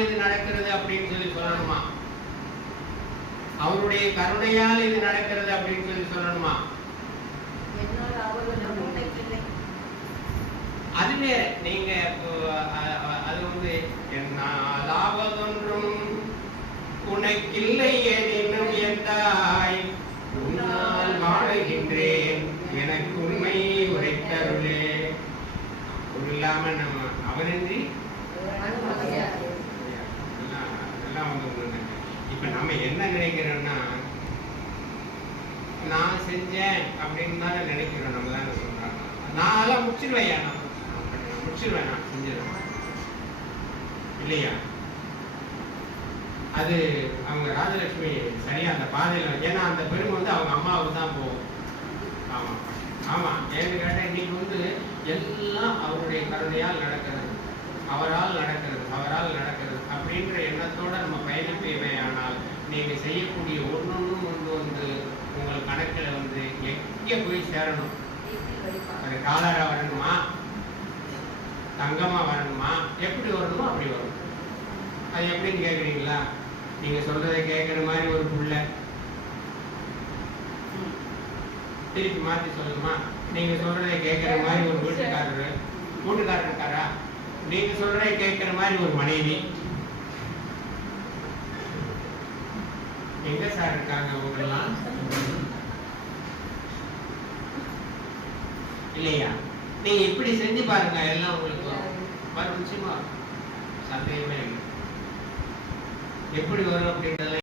இது நடக்கிறது அப்படின்னு சொல்லி சொல்லணுமா? அவருடைய கருணையால் இது நடக்கிறது அப்படின்னு சொல்லி சொல்லணுமா? அதுவே நீங்க அது வந்து என்னாலாவதொன்றும் உனக்கில்லை எனினும் எந்தாய் உன்னால் வாழுகின்றேன் எனக்கு உண்மை உரைத்தருளே. ஒரு இல்லாம நம்ம அவனின்றி இப்ப நம்ம என்ன நினைக்கிறோம்னா, நான் செஞ்சேன் அப்படின்னு தானே நினைக்கிறோம். நம்ம தானே சொல்றாங்க, நான் அதெல்லாம் முடிச்சிருவேன், நான் முடிச்சிருவேன், நான் செஞ்சிருவேன் இல்லையா? அது அவங்க ராஜலட்சுமி சரியா அந்த பாதையில, ஏன்னா அந்த பெருமை வந்து அவங்க அம்மாவுக்கு தான் போகும். ஆமா ஆமா, ஏன்னு கேட்டா இன்னைக்கு வந்து எல்லாம் அவருடைய கருணையால் நடக்கிறது, அவரால் நடக்கிறது, அவரால் நடக்கிறது அப்படின்ற எண்ணத்தோட நம்ம பயணிப்பேவே. ஆனால் நீங்க செய்யக்கூடிய ஒன்னொன்னும் வந்து உங்கள் கணக்கில் வந்து எங்கே போய் சேரணும்? அது காலரா வரணுமா, தங்கமா வரணுமா, எப்படி வரணுமோ அப்படி வரும். அது எப்படின்னு கேட்குறீங்களா? நீங்க சொல்றதை கேட்குற மாதிரி ஒரு புள்ள திருப்பி மாற்றி சொல்லணுமா? நீங்க சொல்றதை கேட்குற மாதிரி ஒரு வீட்டுக்காரர் இருக்காரா? நீங்க சொல்றதை கேட்குற மாதிரி ஒரு மனைவி எங்க சார் இருக்காங்க? உங்களெல்லாம் இல்லையா? நீங்க இப்படி செஞ்சு பாருங்க, எல்லாம் உங்களுக்கு வரும். நிச்சயமா சந்தேகமே இல்லை. எப்படி வரும் அப்படின்றத